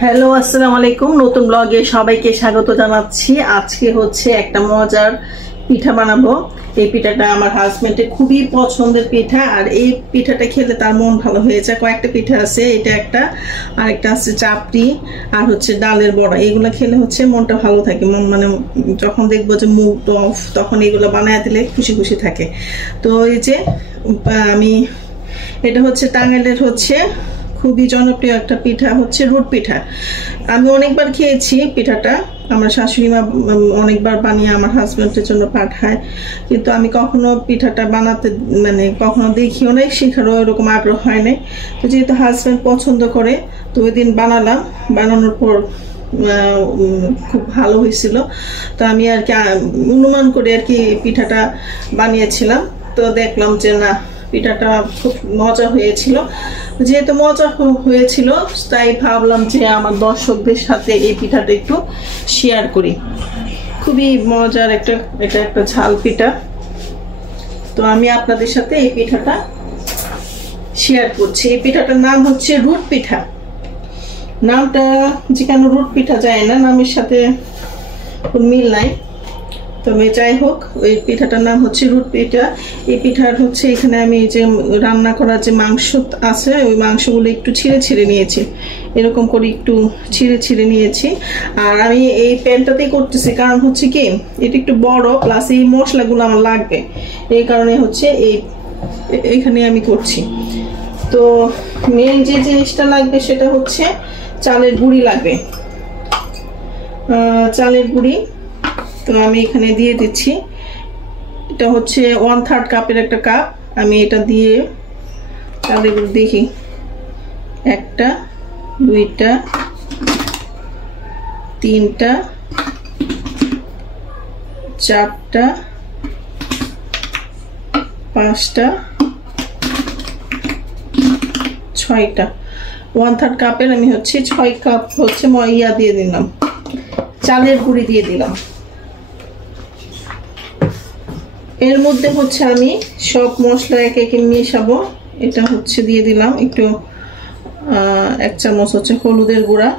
Hello, আসসালামু আলাইকুম। নতুন ব্লগে সবাইকে স্বাগত জানাচ্ছি। আজকে হচ্ছে একটা মজার পিঠা বানাবো। এই পিঠাটা আমার হাজবেন্ডের খুবই পছন্দের পিঠা, আর এই পিঠাটা খেলে তার মন ভালো হয়ে যায়। কয়েকটা পিঠা আছে, এটা একটা, আর একটা আছে চাপড়ি, আর হচ্ছে ডালের বড়া। এগুলো খেলে হচ্ছে মনটা ভালো থাকে। মন মানে যখন দেখবো যে মুড অফ, তখন এগুলো বানায় দিলে খুশি খুশি থাকে। তো এই যে আমি, এটা হচ্ছে টাঙ্গাইলের হচ্ছে খুবই জনপ্রিয় একটা পিঠা, হচ্ছে রুট পিঠা। আমি অনেকবার খেয়েছি পিঠাটা, আমার শাশুড়ি মা অনেকবার বানিয়ে আমার হাজবেন্ডের জন্য পাঠায়, কিন্তু আমি কখনো পিঠাটা বানাতে মানে কখনো দেখিও নাই, শেখারও এরকম আগ্রহ হয় নাই। তো যেহেতু হাজবেন্ড পছন্দ করে, তো ওই দিন বানালাম। বানানোর পর খুব ভালো হয়েছিল। তো আমি আর কি অনুমান করে আর কি পিঠাটা বানিয়েছিলাম। তো দেখলাম যে না, পিঠাটা খুব মজা হয়েছিল। যেহেতু মজা হয়েছিল, তাই ভাবলাম যে আমার দর্শকদের সাথে এই পিঠাটা একটু শেয়ার করি। খুবই মজার এটা একটা ঝাল পিঠা। তো আমি আপনাদের সাথে এই পিঠাটা শেয়ার করছি। এই পিঠাটার নাম হচ্ছে রুট পিঠা। নামটা যে কেন রুট পিঠা যায় না, নামের সাথে মিল নাই। তবে যাই হোক, ওই পিঠাটার নাম হচ্ছে রুট পিঠা। এই পিঠার হচ্ছে এখানে আমি যে রান্না করার যে মাংস আছে, ওই মাংসগুলো একটু ছিঁড়ে ছিঁড়ে নিয়েছি, এরকম করে একটু ছিঁড়ে ছিঁড়ে নিয়েছি। আর আমি এই প্যানটাতেই করতেছি, কারণ হচ্ছে কি এটা একটু বড়, প্লাস এই মশলাগুলো আমার লাগবে, এই কারণে হচ্ছে এইখানে আমি করছি। তো মেন যে জিনিসটা লাগবে সেটা হচ্ছে চালের গুঁড়ি লাগবে, চালের গুঁড়ি। তো আমি এখানে দিয়ে দিচ্ছি, এটা হচ্ছে 1/3 কাপের একটা কাপ। আমি এটা দিয়ে চালের গুঁড়ি দেখি, 1টা 2টা 3টা 4টা 5টা 6টা। 1/3 কাপের আমি হচ্ছে 6 কাপ হচ্ছে ময়দা দিয়ে দিলাম, চালের গুঁড়ি দিয়ে দিলাম। এর মধ্যে হচ্ছে আমি সব মশলা একে একে মিশাবো। এটা হচ্ছে দিয়ে দিলাম একটু 1 চামচ হচ্ছে হলুদের গুঁড়া,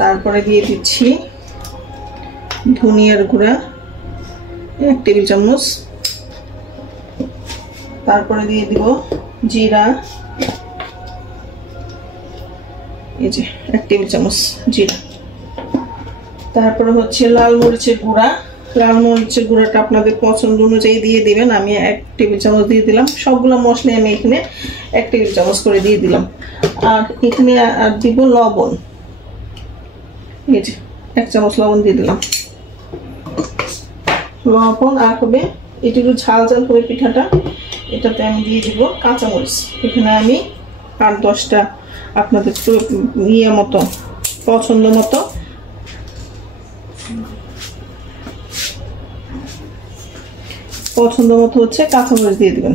তারপরে দিয়ে দিচ্ছি ধনিয়ার গুঁড়া 1 টেবিল চামচ, তারপরে দিয়ে দিব জিরা, এই যে 1 টেবিল চামচ জিরা, তারপরে হচ্ছে লাল মরিচের গুঁড়া। লাল মরিচের গুঁড়াটা আপনাদের পছন্দ অনুযায়ী দিয়ে দিবেন। আমি 1 টেবিল চামচ দিয়ে দিলাম। সবগুলো মশলা আমি এখানে 1 টেবিল চামচ করে দিয়ে দিলাম। আর এখানে আর দিব লবণ, এই যে 1 চামচ লবণ দিয়ে দিলাম। লবণ আর হবে এটা একটু ঝাল ঝাল হবে পিঠাটা, এটাতে আমি দিয়ে দিব কাঁচামরিচ। এখানে আমি 8-10টা আপনাদের ইয়ে মতো পছন্দ মতো হচ্ছে কাঁচামরিচ দিয়ে দিবেন।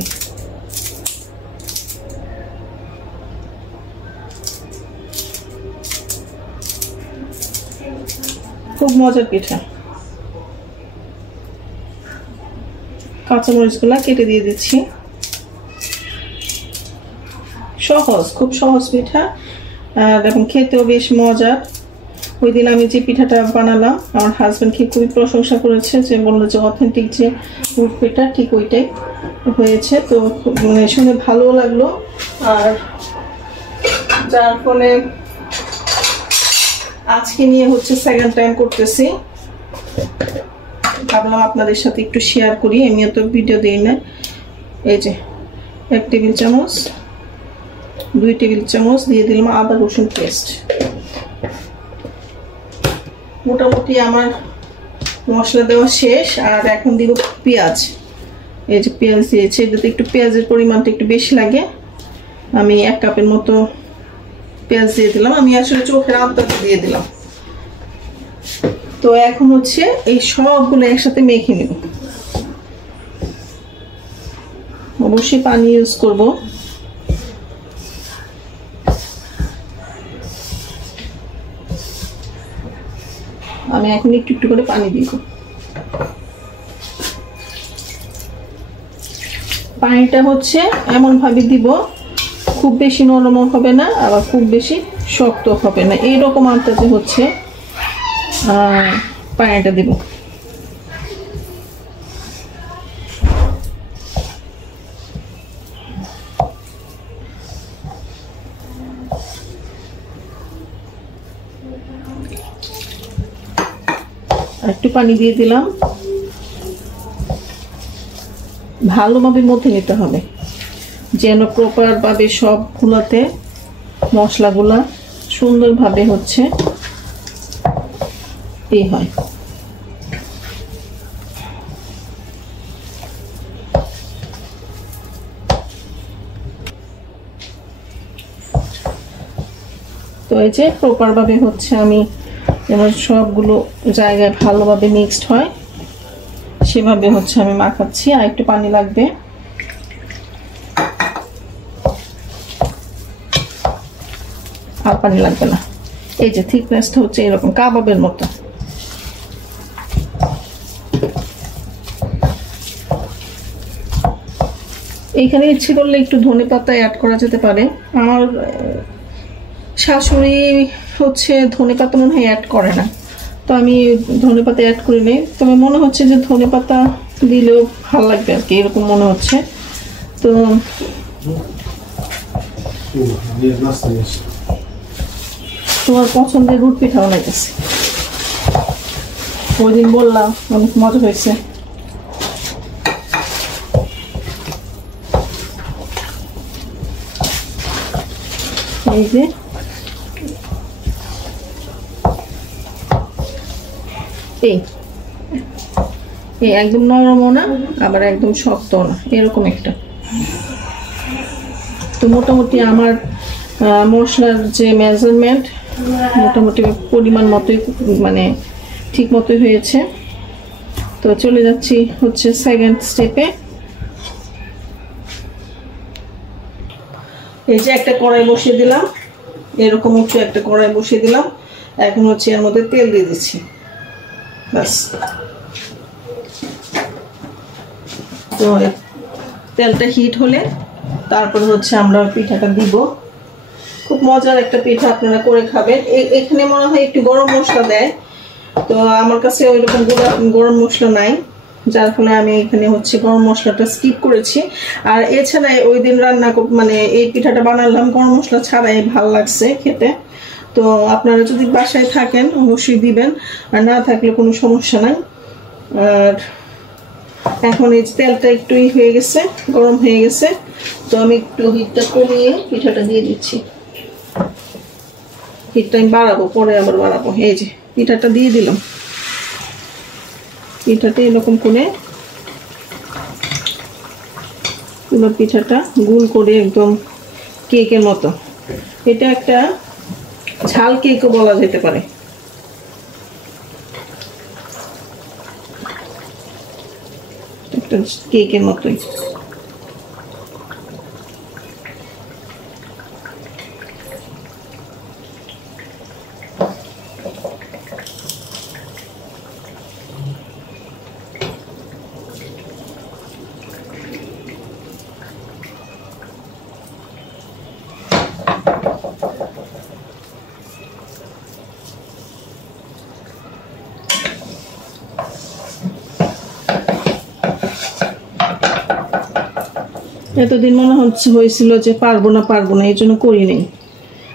খুব মজার পিঠা। কাঁচামরিচগুলা কেটে দিয়ে দিচ্ছি। সহজ, খুব সহজ পিঠা, আর এবং খেতেও বেশ মজার। ওই দিন আমি যে পিঠাটা বানালাম, আমার হাজবেন্ড খেয়ে খুবই প্রশংসা করেছে, যে বললো যে অথেন্টিক যে রুট পিঠা ঠিক ওইটাই হয়েছে। তো মানে শুনে ভালো লাগলো, আর যার ফলে আজকে নিয়ে হচ্ছে সেকেন্ড টাইম করতেছি। ভাবলাম আপনাদের সাথে একটু শেয়ার করি, আমিও তো ভিডিও দিই না। এই যে 1 টেবিল চামচ 2 টেবিল চামচ দিয়ে দিলাম আদা রসুন পেস্ট। মোটামুটি আমার মশলা দেওয়া শেষ। আর এখন দিব পেঁয়াজ। এই যে পেঁয়াজ দিয়েছি, এটাতে একটু পেঁয়াজের পরিমাণটা একটু বেশি লাগে। আমি 1 কাপের মতো পেঁয়াজ দিয়ে দিলাম। আমি আসলে চোখের আন্দাজে দিয়ে দিলাম। তো এখন হচ্ছে এই সবগুলো একসাথে মেখে নেব। অবশ্যই পানি ইউজ করব। আমি এখন একটু একটু করে পানি দিব। পানিটা হচ্ছে এমন ভাবে দিব খুব বেশি নরমও হবে না, আবার খুব বেশি শক্ত হবে না, এইরকম আন্দাজে হচ্ছে পানিটা দিব। একটু পানি দিয়ে দিলাম, ভালোভাবে মথে নিতে হবে যেন প্রপার ভাবে সবগুলোতে মশলাগুলা সুন্দরভাবে হচ্ছে এই হয়। তো এই যে প্রপার ভাবে হচ্ছে আমি যেন সবগুলো জায়গায় ভালোভাবে মিক্সড হয় সেভাবে হচ্ছে আমি মাখাচ্ছি। আর একটু পানি লাগবে। আর পানি লাগবে না। এই যে থিকনেসটা হচ্ছে এরকম কাবাবের মতো। এইখানে ইচ্ছে করলে একটু ধনেপাতা অ্যাড করা যেতে পারে। আমার শাশুড়ি হচ্ছে ধনেপাতা মনে হয় অ্যাড করে না, তো আমি ধনেপাতা অ্যাড করি নি। তবে মনে হচ্ছে যে ধনেপাতা দিলেও ভালো লাগবে আর কি, এরকম মনে হচ্ছে। তো তোমার পছন্দের রুট পিঠা বানাইতেছি, ওই দিন বললাম অনেক মজা হয়েছে। এই যে এই একদম নরমও না আবার একদম শক্তও না, এরকম একটা। তো মোটামুটি আমার মশলার যে মেজারমেন্ট মোটামুটি পরিমাণ মতোই, মানে ঠিক মতোই হয়েছে। তো চলে যাচ্ছি হচ্ছে সেকেন্ড স্টেপে। এই যে একটা কড়াই বসিয়ে দিলাম, এরকম একটু একটা কড়াই বসিয়ে দিলাম। এখন হচ্ছে এর মধ্যে তেল দিয়ে দিচ্ছি, বাস। তো তেলটা হিট হলে তারপর হচ্ছে আমরা পিঠাটা দিব। খুব মজার একটা পিঠা, আপনারা করে খাবেন। এখানে মনে হয় একটু গরম মশলা দেয়, তো আমার কাছে ওইরকম গরম মশলা নাই, যার ফলে আমি এখানে হচ্ছে গরম মশলাটা স্কিপ করেছি। আর এছাড়া ওই দিন রান্না মানে এই পিঠাটা বানালাম গরম মশলা ছাড়াই, ভালো লাগছে খেতে। তো আপনারা যদি বাসায় থাকেন অবশ্যই দিবেন, আর না থাকলে কোনো সমস্যা নাই। আর এখন এই তেলটা একটু হয়ে গেছে, গরম হয়ে গেছে, তো আমি একটু হিটটা কমিয়ে পিঠাটা দিয়ে দিচ্ছি। হিটটা আমি বাড়াবো, পরে আবার বাড়াবো। এই যে পিঠাটা দিয়ে দিলাম। পিঠাটা এরকম করে পুরো পিঠাটা গোল করে একদম কেকের মতো। এটা একটা ঝাল কেকও বলা যেতে পারে। একটা কেকের মতোই। এতদিন মনে হয়েছিল যে পারবো না, এই জন্য করি নেই।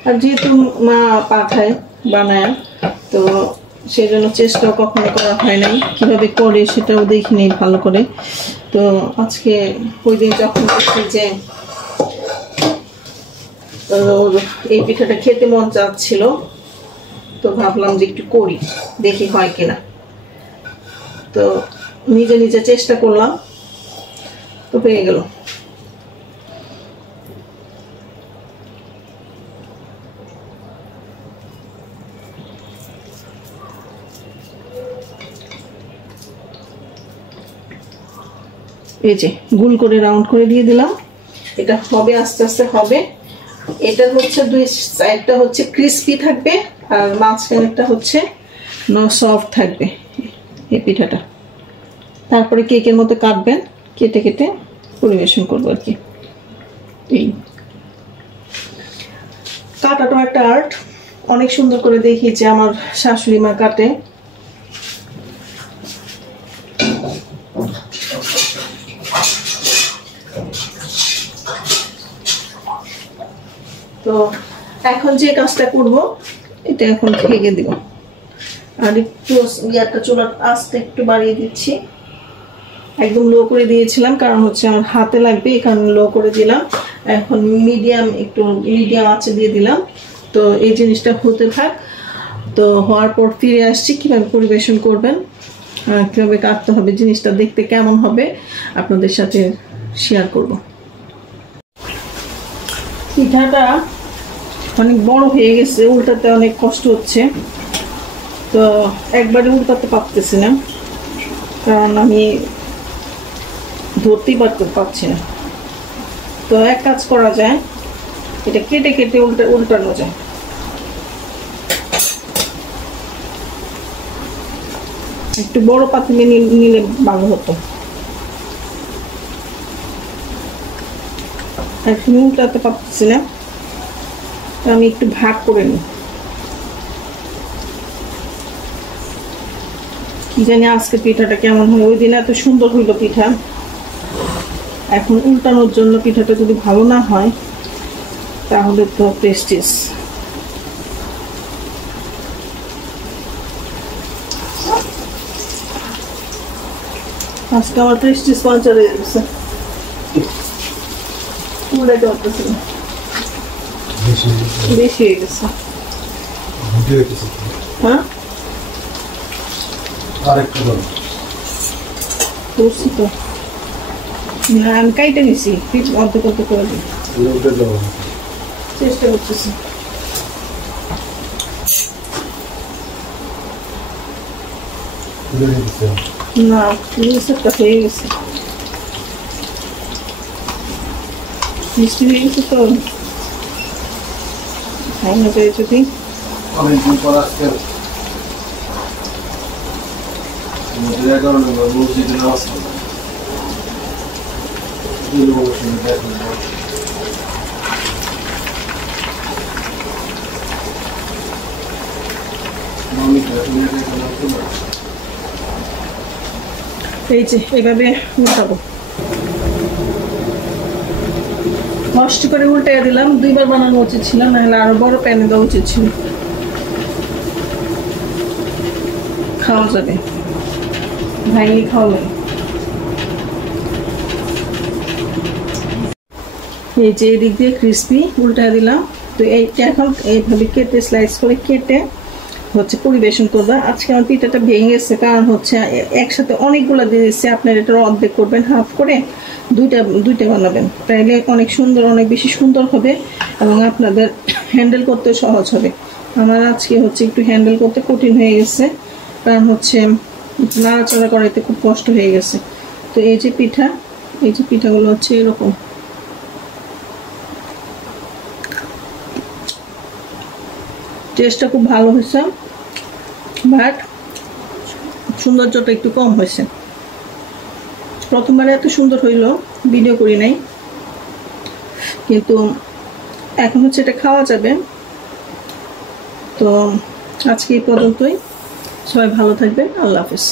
আর যেহেতু মা পাঠায় বানায়, তো সেই জন্য চেষ্টাও কখনো করা হয় নাই। কিভাবে করে সেটাও দেখিনি ভালো করে। তো আজকে ওই দিন যখন দেখছি যে এই পিঠাটা খেতে মন চাচ্ছিল, তো ভাবলাম যে একটু করি, দেখি হয় কিনা। তো নিজে নিজে চেষ্টা করলাম, তো পেয়ে গেল। এই যে গোল করে রাউন্ড করে দিয়ে দিলাম। এটা হবে আস্তে আস্তে হবে। এটা হচ্ছে দুই সাইডটা হচ্ছে ক্রিস্পি থাকবে, আর মাঝখানেরটা হচ্ছে সফট থাকবে এই পিঠাটা। তারপরে কেকের মতো কাটবেন, কেটে কেটে পরিবেশন করবো আর কি। এই কাটাটা একটা আর্ট, অনেক সুন্দর করে দেখিয়েছে আমার শাশুড়ি মা কাটে। তো এখন যে কাজটা করব এটা এখন ঢেকে দিব, আর একটু ইয়াটা চুলার আঁচটা একটু বাড়িয়ে দিচ্ছি। একদম লো করে দিয়েছিলাম কারণ হচ্ছে আমার হাতে লাগবে, এই কারণে লো করে দিলাম। এখন মিডিয়াম আঁচে দিয়ে দিলাম। তো এই জিনিসটা হতে থাক। তো হওয়ার পর ফিরে আসছি কিভাবে পরিবেশন করবেন, কিভাবে কাটতে হবে, জিনিসটা দেখতে কেমন হবে আপনাদের সাথে শেয়ার করব। পিঠাটা অনেক বড় হয়ে গেছে, উল্টাতে অনেক কষ্ট হচ্ছে। তো একবারে উল্টাতে পারতেছি না কারণ আমি ধরতেই পারছি না। তো এক কাজ করা যায়, এটা কেটে কেটে উল্টানো যায়। একটু বড় পাতিলে নিলে ভালো হতো। এখন উল্টাতে পারতেছি না, আমি একটু ভাগ করে নিই। কি জানি আজকে পিঠাটা কেমন হয়, ওই দিন এত সুন্দর হইলো পিঠা। এখন উল্টানোর জন্য পিঠাটা যদি ভালো না হয় তাহলে তো প্রেস্টিজ। আজকে আমার প্রেস্টিজ পাঞ্চার হয়ে গেছে, উল্টাতে পারতেছি না, বেশি হয়ে গেছে। হ্যাঁ করছি তো, আমি কাইটে নিছি, অর্ধেক অর্ধেক করে দিই, চেষ্টা করতেছি। না জিনিসটা হয়ে গেছে, মিষ্টি হয়ে গেছে তো খাই না পেয়েছো তুই। অনেকদিন পর আজকে এই যে এইভাবে উল্টাবো, কষ্ট করে উল্টে দিলাম। দুইবার বানানো উচিত ছিল, নাহলে আরো বড় প্যানে দেওয়া উচিত ছিল। খাওয়া যাবে, ভাইলি খাওয়া যাবে। এই যে এদিক দিয়ে ক্রিসপি উল্টা দিলাম। তো এইটা এখন এইভাবে কেটে স্লাইস করে কেটে হচ্ছে পরিবেশন করবা। আজকে আমার পিঠাটা ভেঙে গেছে কারণ হচ্ছে একসাথে অনেকগুলো দিয়ে দিচ্ছে। আপনারা এটা অর্ধেক করবেন, হাফ করে দুইটা বানাবেন, তাইলে অনেক সুন্দর, অনেক বেশি সুন্দর হবে এবং আপনাদের হ্যান্ডেল করতে সহজ হবে। আমার আজকে হচ্ছে একটু হ্যান্ডেল করতে কঠিন হয়ে গেছে কারণ হচ্ছে নাড়াচাড়া করাইতে খুব কষ্ট হয়ে গেছে। তো এই যে পিঠাগুলো হচ্ছে এরকম। টেস্টটা খুব ভালো হয়েছে, বাট সৌন্দর্যটা একটু কম হয়েছে। প্রথমবারে এত সুন্দর হইলো, ভিডিও করি নাই, কিন্তু এখন হচ্ছে এটা খাওয়া যাবে। তো আজকে এই পর্যন্তই, সবাই ভালো থাকবেন, আল্লাহ হাফেজ।